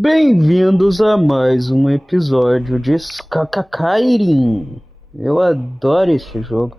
Bem-vindos a mais um episódio de Skyrim. Eu adoro esse jogo.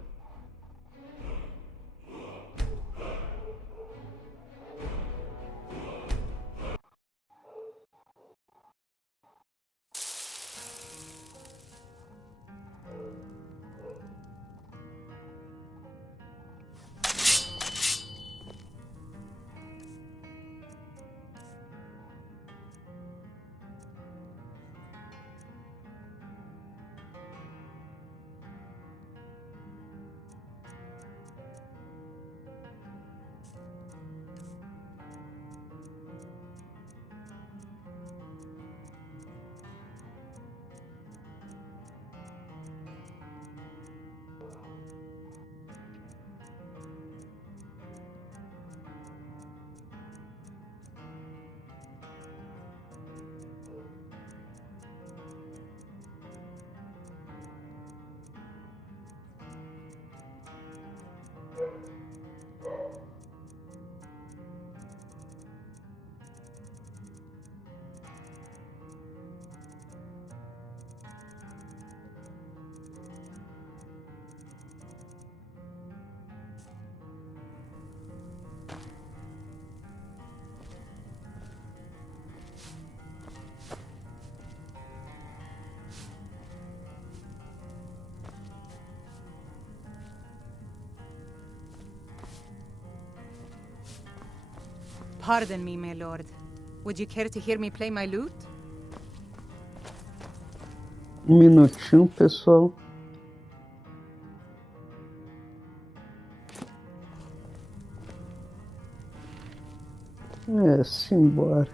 Pardon me, my lord. Would you care to hear me play my lute? Minutinho, pessoal. Simbora.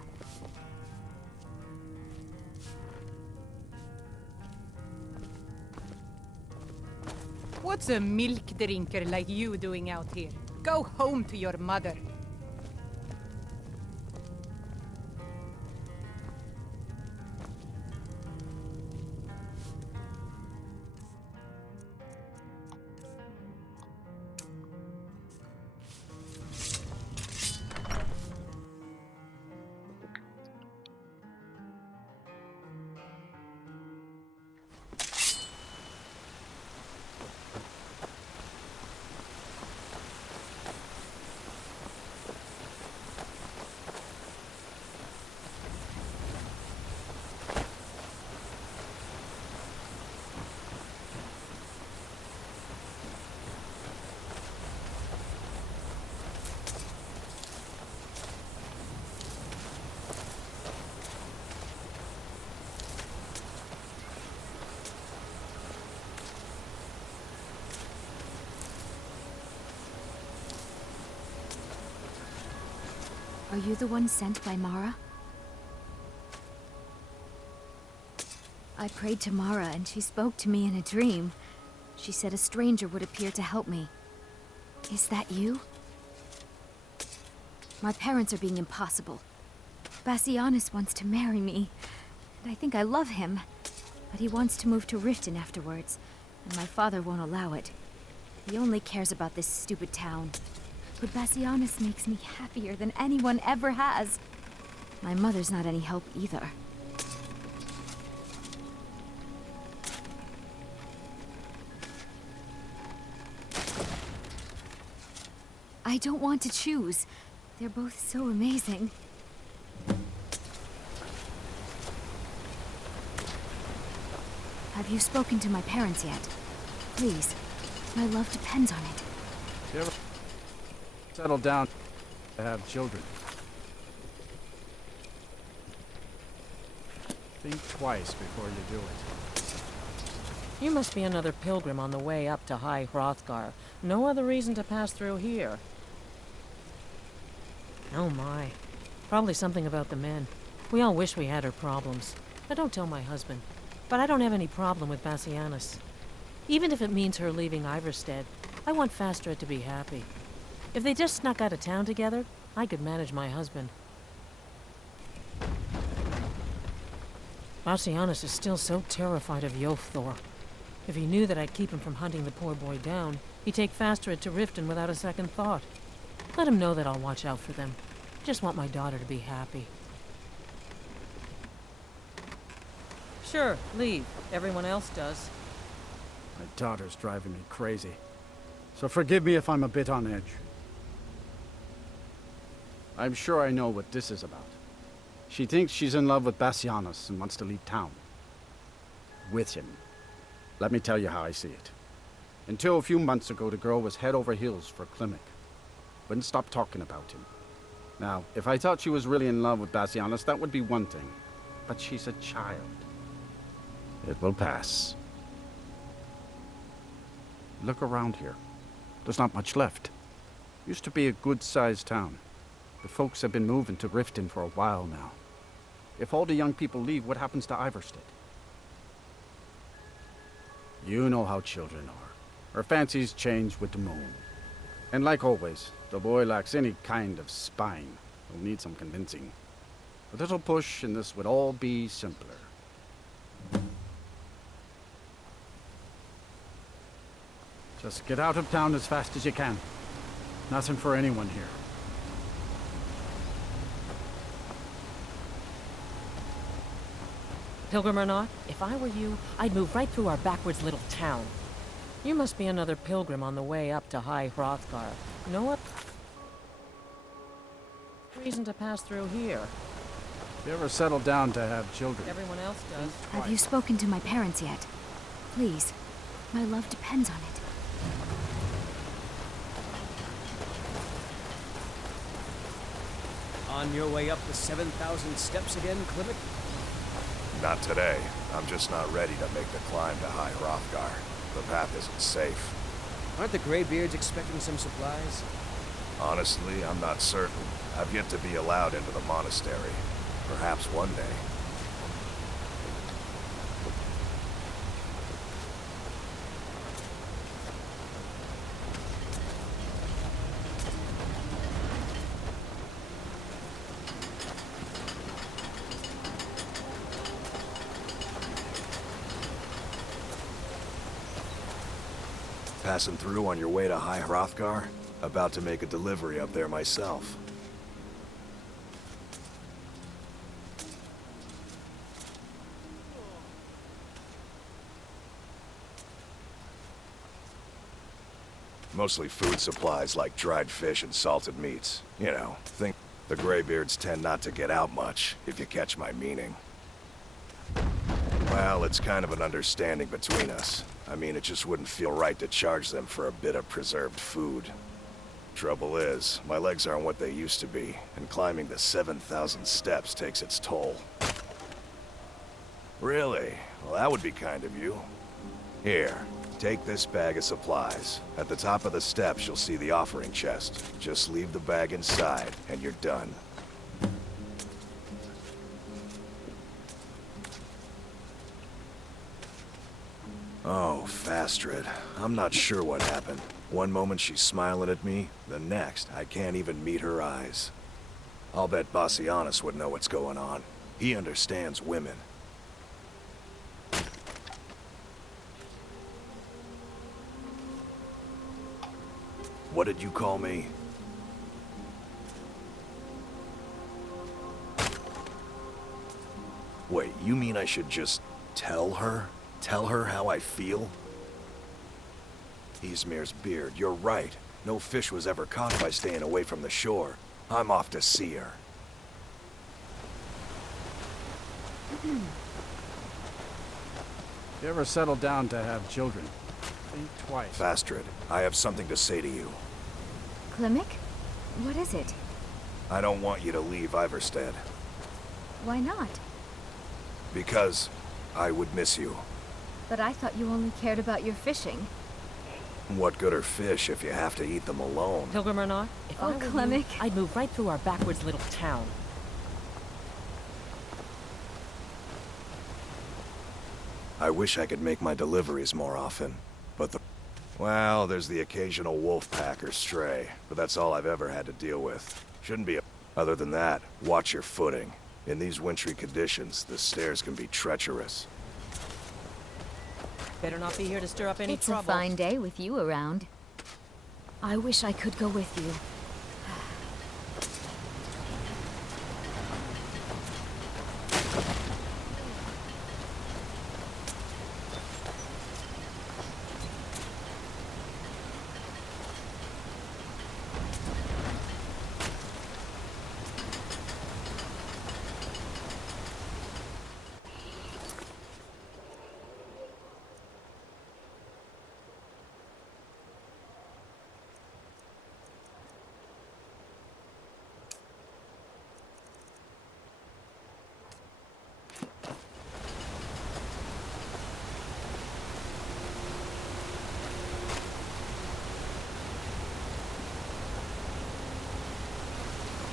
What's a milk drinker like you doing out here? Go home to your mother. Are you the one sent by Mara? I prayed to Mara and she spoke to me in a dream. She said a stranger would appear to help me. Is that you? My parents are being impossible. Bassianus wants to marry me, and I think I love him. But he wants to move to Riften afterwards, and my father won't allow it. He only cares about this stupid town. But Bassianus makes me happier than anyone ever has. My mother's not any help either. I don't want to choose. They're both so amazing. Have you spoken to my parents yet? Please. My love depends on it. Sure. Settle down to have children. Think twice before you do it. You must be another pilgrim on the way up to High Hrothgar. No other reason to pass through here. Oh my. Probably something about the men. We all wish we had her problems. I don't tell my husband. But I don't have any problem with Bassianus. Even if it means her leaving Iverstead, I want Fastred to be happy. If they just snuck out of town together, I could manage my husband. Bassianus is still so terrified of Yofthor. If he knew that I'd keep him from hunting the poor boy down, he'd take Fastred to Riften without a second thought. Let him know that I'll watch out for them. I just want my daughter to be happy. Sure, leave. Everyone else does. My daughter's driving me crazy. So forgive me if I'm a bit on edge. I'm sure I know what this is about. She thinks she's in love with Bassianus and wants to leave town. With him. Let me tell you how I see it. Until a few months ago, the girl was head over heels for Klimek. Wouldn't stop talking about him. Now, if I thought she was really in love with Bassianus, that would be one thing. But she's a child. It will pass. Look around here. There's not much left. Used to be a good-sized town. The folks have been moving to Riften for a while now. If all the young people leave, what happens to Iverstead? You know how children are. Her fancies change with the moon. And like always, the boy lacks any kind of spine. He'll need some convincing. A little push and this would all be simpler. Just get out of town as fast as you can. Nothing for anyone here. Pilgrim or not, if I were you, I'd move right through our backwards little town. You must be another pilgrim on the way up to High Hrothgar. Know what? Reason to pass through here. If you ever settle down to have children. Everyone else does. Have you spoken to my parents yet? Please. My love depends on it. On your way up the 7,000 steps again, Klimek? Not today. I'm just not ready to make the climb to High Hrothgar. The path isn't safe. Aren't the Greybeards expecting some supplies? Honestly, I'm not certain. I've yet to be allowed into the monastery. Perhaps one day. Passing through on your way to High Hrothgar? About to make a delivery up there myself. Mostly food supplies like dried fish and salted meats. You know, think the Greybeards tend not to get out much, if you catch my meaning. Well, it's kind of an understanding between us. I mean, it just wouldn't feel right to charge them for a bit of preserved food. Trouble is, my legs aren't what they used to be, and climbing the 7,000 steps takes its toll. Really? Well, that would be kind of you. Here, take this bag of supplies. At the top of the steps, you'll see the offering chest. Just leave the bag inside, and you're done. Oh, Fastred. I'm not sure what happened. One moment she's smiling at me, the next, I can't even meet her eyes. I'll bet Bassianus would know what's going on. He understands women. What did you call me? Wait, you mean I should just tell her? Tell her how I feel? Ysmir's beard, you're right. No fish was ever caught by staying away from the shore. I'm off to see her. If you ever settle down to have children, think twice. Fastred, I have something to say to you. Klimek? What is it? I don't want you to leave Iverstead. Why not? Because I would miss you. But I thought you only cared about your fishing. What good are fish if you have to eat them alone? Pilgrim or not, if I were you, Klimek. I'd move right through our backwards little town. I wish I could make my deliveries more often, but well, there's the occasional wolf pack or stray, but that's all I've ever had to deal with. Shouldn't be Other than that, watch your footing. In these wintry conditions, the stairs can be treacherous. Better not be here to stir up any It's trouble. a fine day with you around. I wish I could go with you.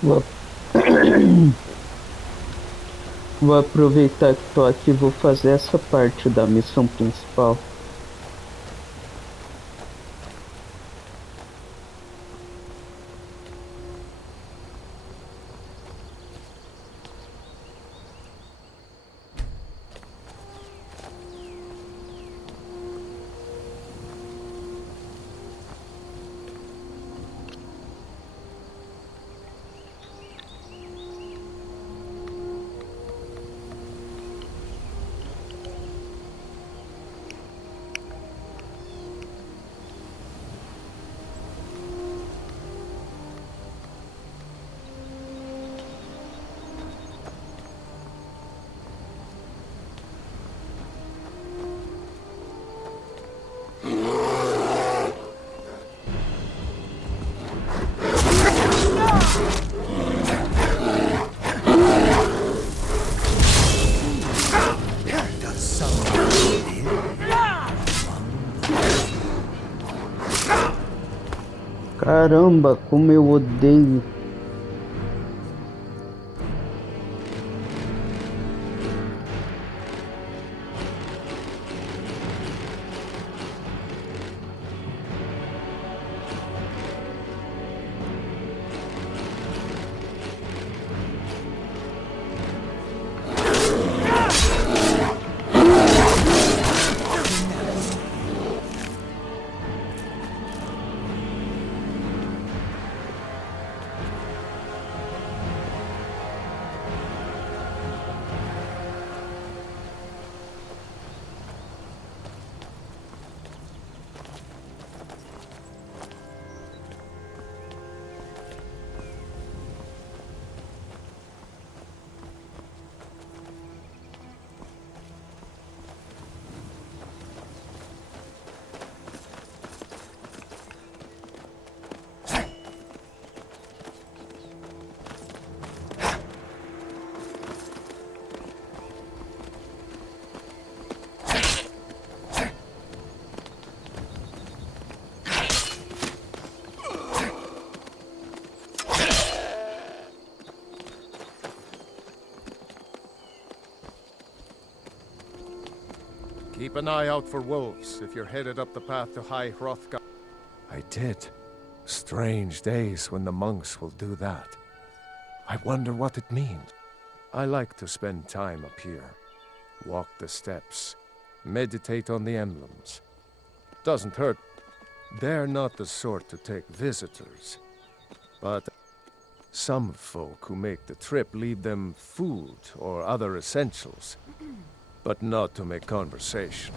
Vou, vou aproveitar que tô aqui e vou fazer essa parte da missão principal. Caramba, como eu odeio. Keep an eye out for wolves if you're headed up the path to High Hrothgar. I did. Strange days when the monks will do that. I wonder what it means. I like to spend time up here. Walk the steps. Meditate on the emblems. Doesn't hurt. They're not the sort to take visitors. But some folk who make the trip leave them food or other essentials. But not to make conversation.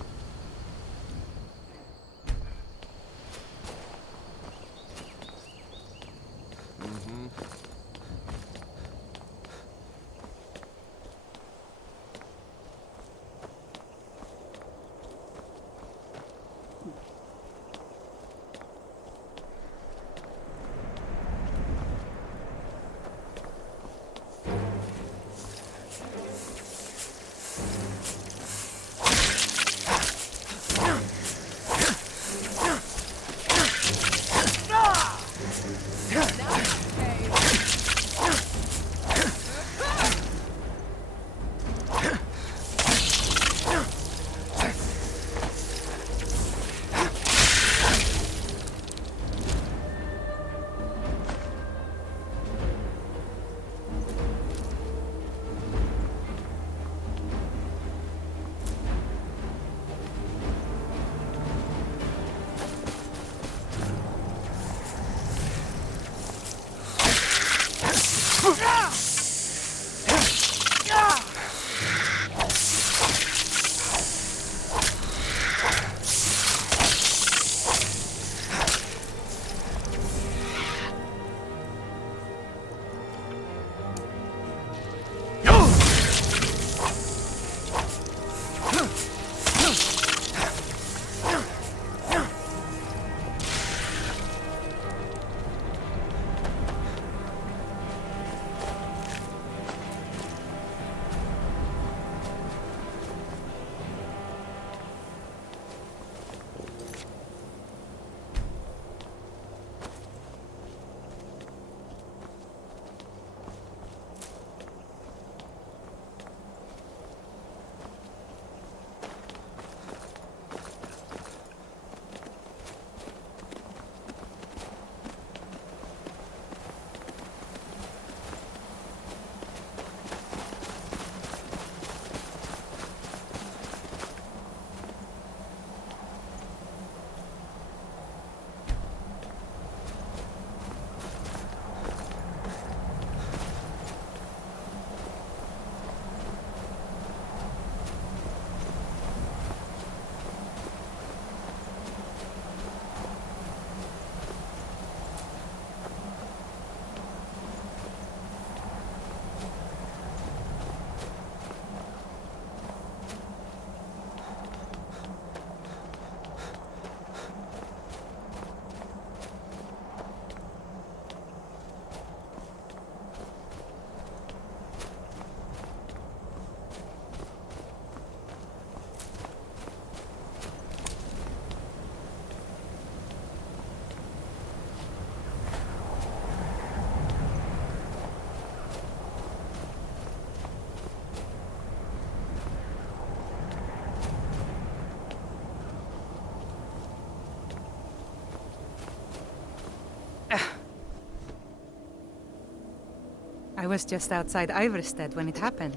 I was just outside Iverstead when it happened.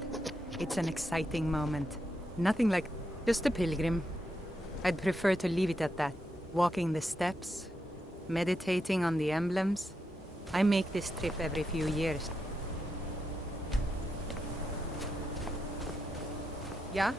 It's an exciting moment. Nothing like just a pilgrim. I'd prefer to leave it at that. Walking the steps, meditating on the emblems. I make this trip every few years. Yeah?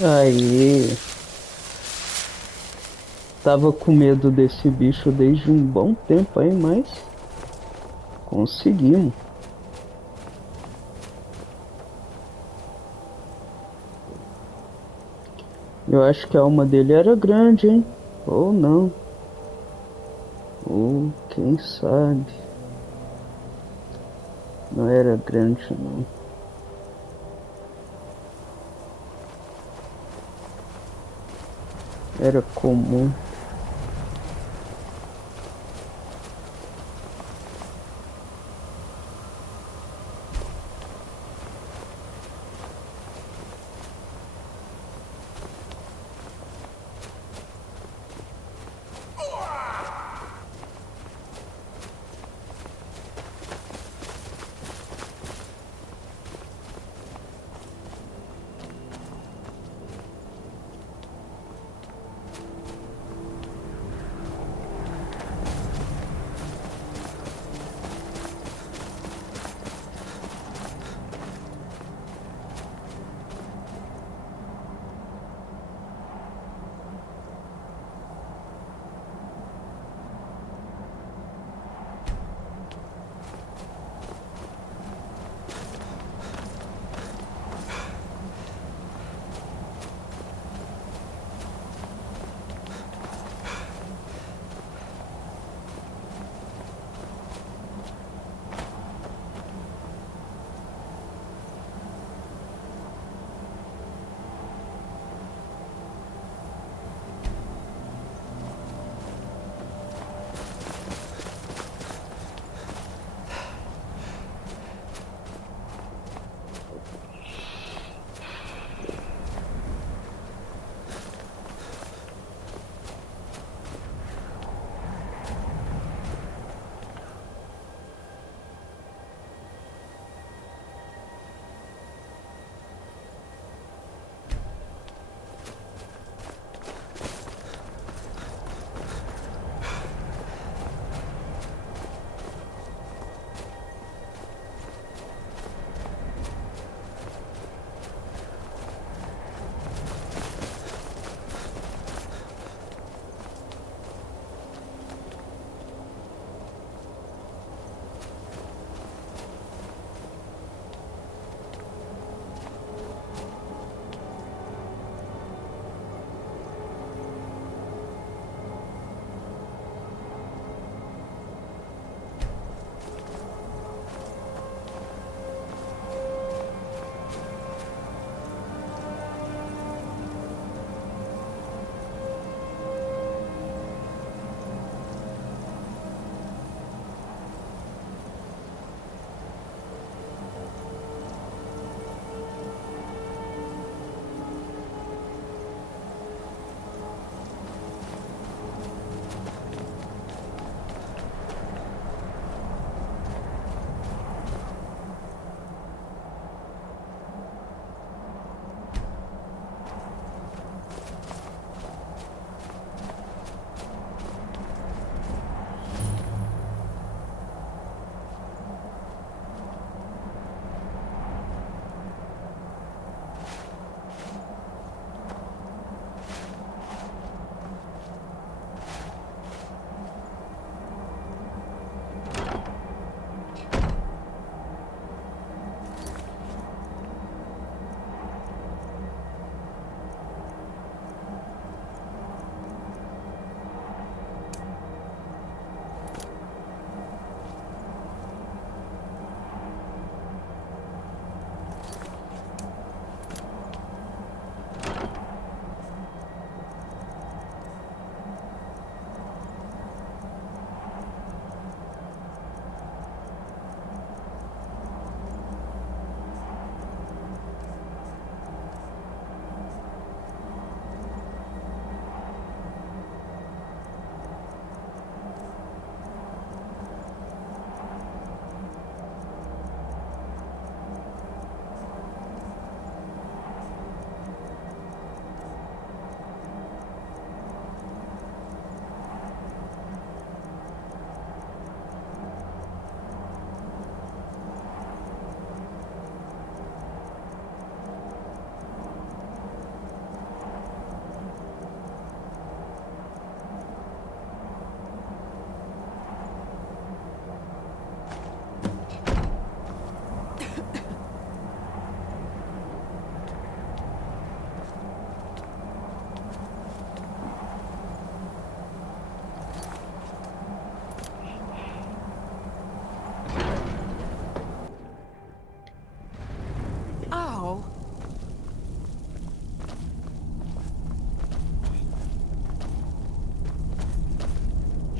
Aí. Tava com medo desse bicho desde um bom tempo aí, mas conseguimos. Eu acho que a alma dele era grande, hein? Ou não. Ou quem sabe. Não era grande, não. Era comum.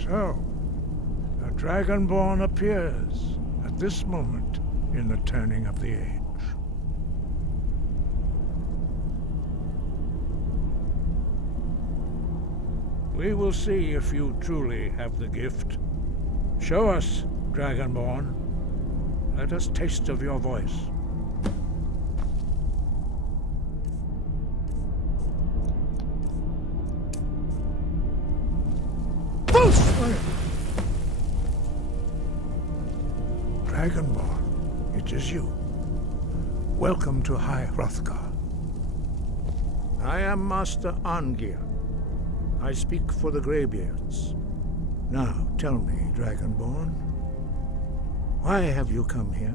So, a Dragonborn appears at this moment in the turning of the age. We will see if you truly have the gift. Show us, Dragonborn. Let us taste of your voice. Dragonborn, it is you. Welcome to High Hrothgar. I am Master Arngir. I speak for the Greybeards. Now, tell me, Dragonborn, why have you come here?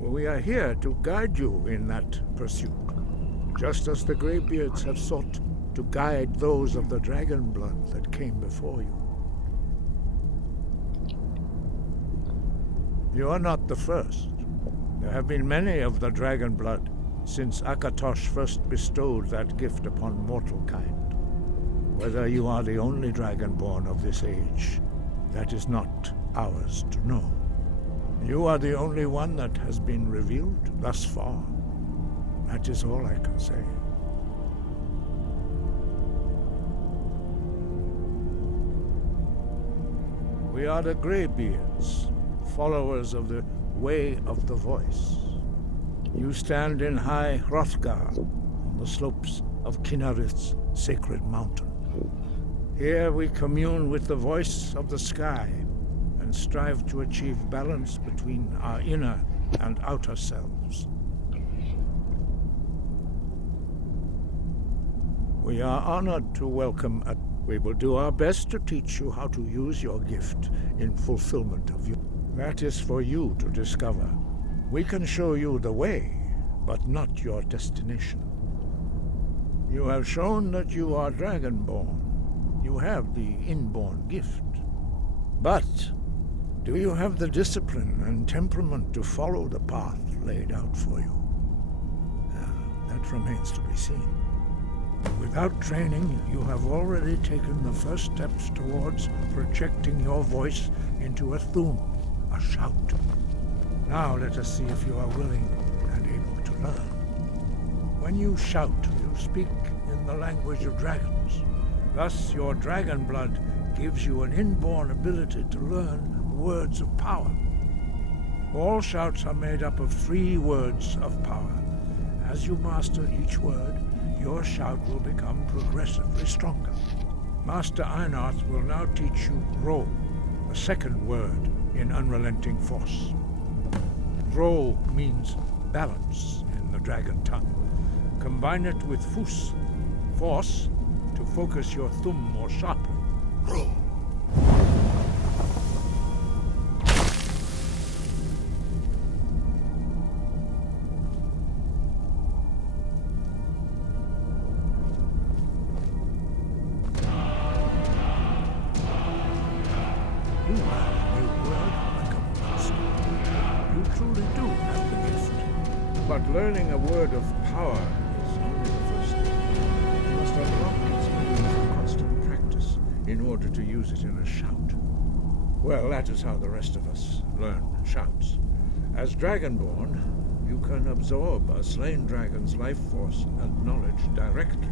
We are here to guide you in that pursuit, just as the Greybeards have sought to guide those of the dragon blood that came before you. You are not the first. There have been many of the dragon blood since Akatosh first bestowed that gift upon mortal kind. Whether you are the only dragonborn of this age, that is not ours to know. You are the only one that has been revealed thus far. That is all I can say. We are the Greybeards, followers of the Way of the Voice. You stand in High Hrothgar, on the slopes of Kinnarith's sacred mountain. Here we commune with the voice of the sky and strive to achieve balance between our inner and outer selves. We are honored to welcome a... We will do our best to teach you how to use your gift in fulfillment of your... That is for you to discover. We can show you the way, but not your destination. You have shown that you are Dragonborn. You have the inborn gift. But do you have the discipline and temperament to follow the path laid out for you? That remains to be seen. Without training, you have already taken the first steps towards projecting your voice into a thum, a shout. Now let us see if you are willing and able to learn. When you shout, you speak in the language of dragons. Thus, your dragon blood gives you an inborn ability to learn words of power. All shouts are made up of 3 words of power. As you master each word, your shout will become progressively stronger. Master Einarth will now teach you Ro, the second word in Unrelenting Force. Ro means balance in the dragon tongue. Combine it with Fus, force, to focus your thumb more sharply. Ro. You are a new word like a monster. You truly do have the gift. But learning a word of power is only the first step. You must unlock its meaning through constant practice in order to use it in a shout. Well, that is how the rest of us learn shouts. As Dragonborn, you can absorb a slain dragon's life force and knowledge directly.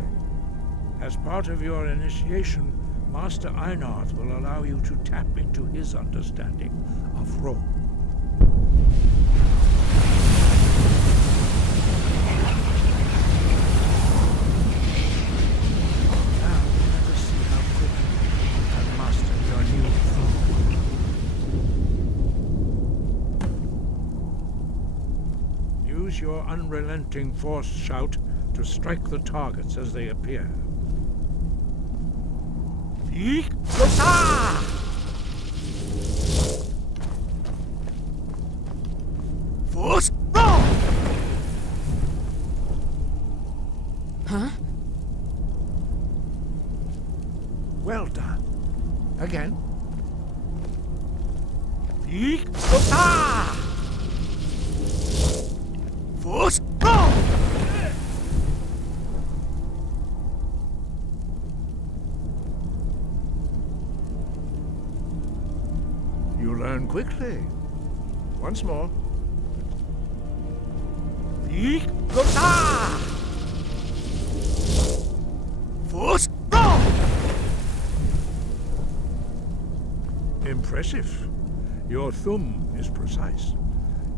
As part of your initiation, Master Einarth will allow you to tap into his understanding of Ro. Now, let us see how quickly you can master your new thought. Use your unrelenting force shout to strike the targets as they appear. Force! Huh? Well done. Again. Force! learn quickly. Once more. Impressive. Your thumb is precise.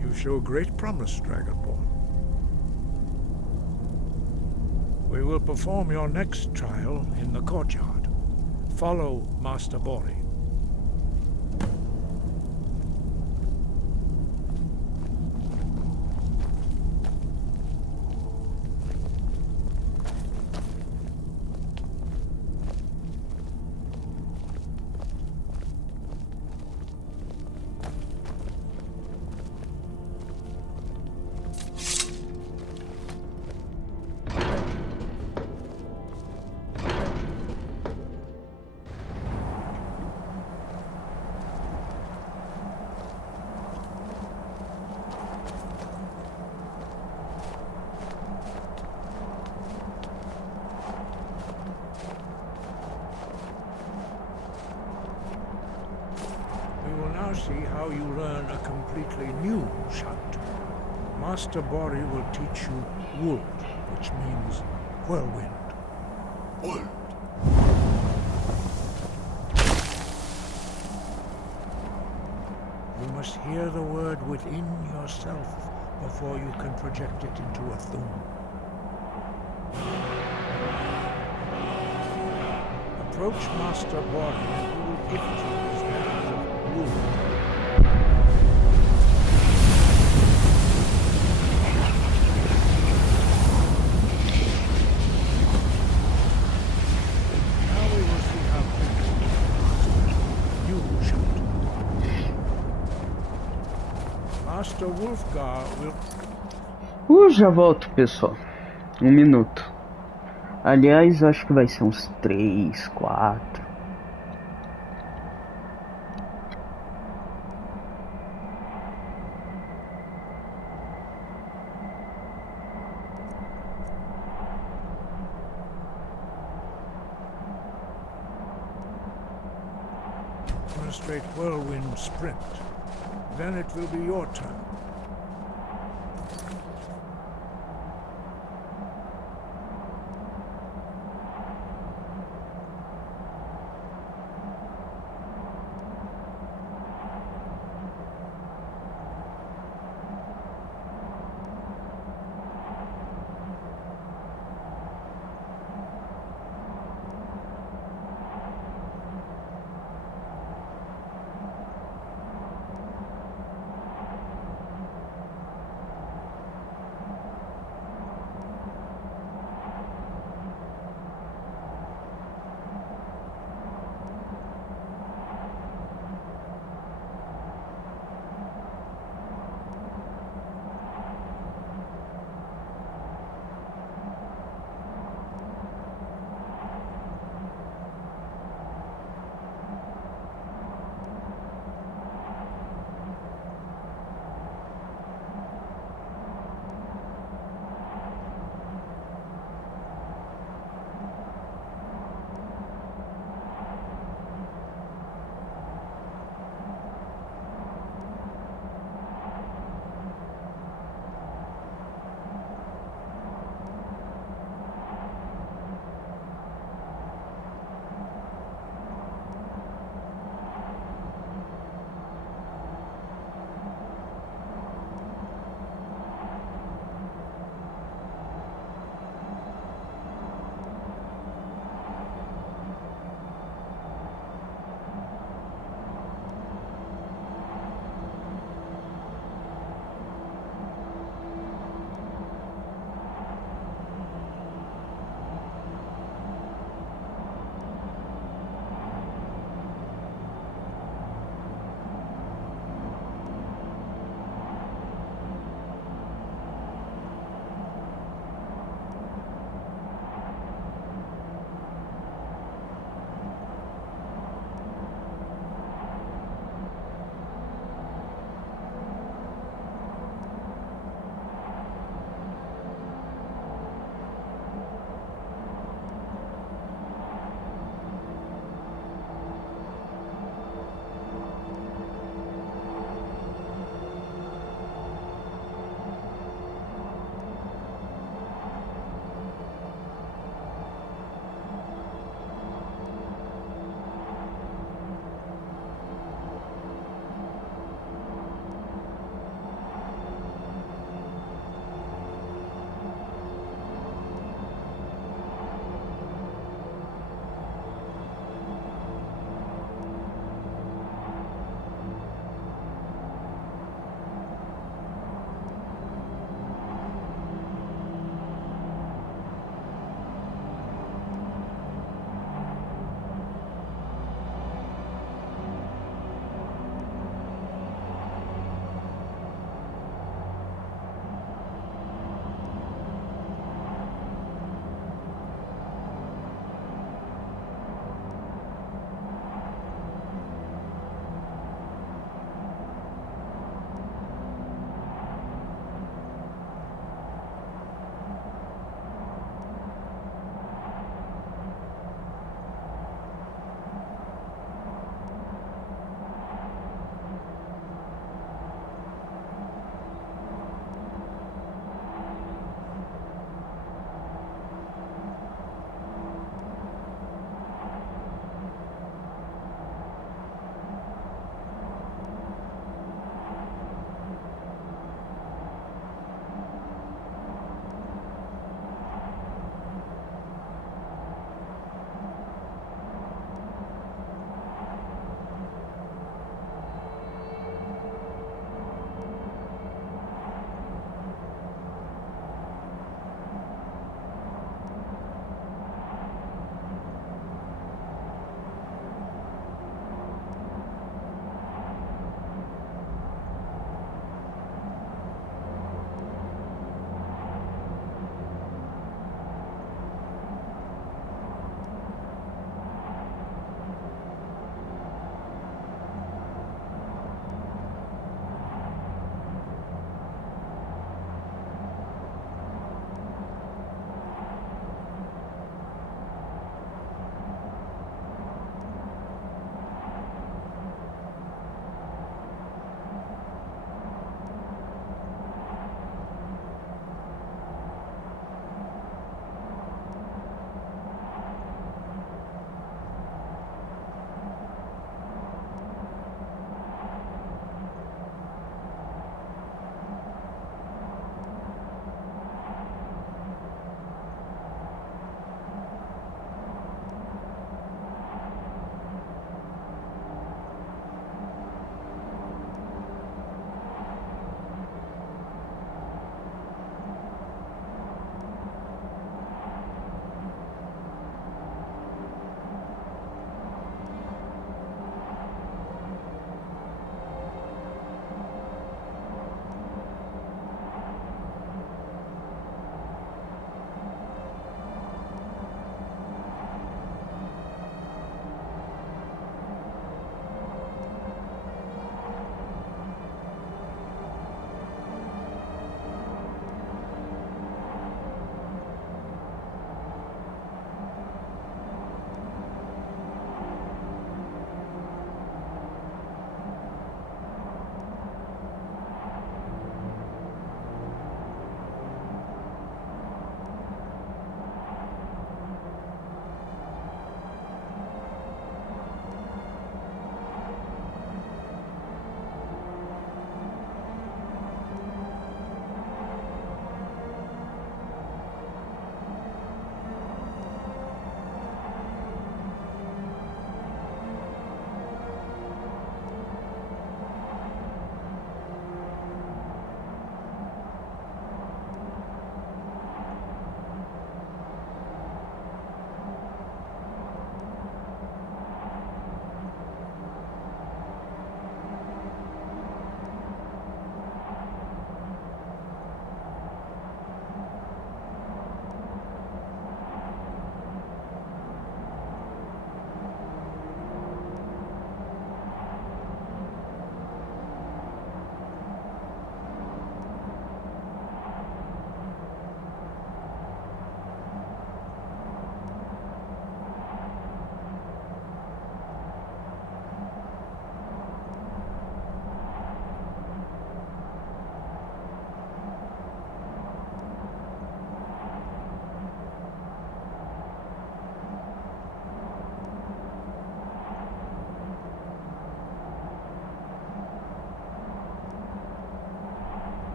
You show great promise, Dragonborn. We will perform your next trial in the courtyard. Follow Master Bori. We will now see how you learn a completely new shout. Master Bori will teach you Wold, which means whirlwind. Wold. You must hear the word within yourself before you can project it into a thum. Approach Master Bori and he will gift you his knowledge of Wold. Master Wolfgar will... Já volto, pessoal. 1 minuto. Aliás, acho que vai ser uns 3, 4. Demonstrate whirlwind sprint. Then it will be your turn.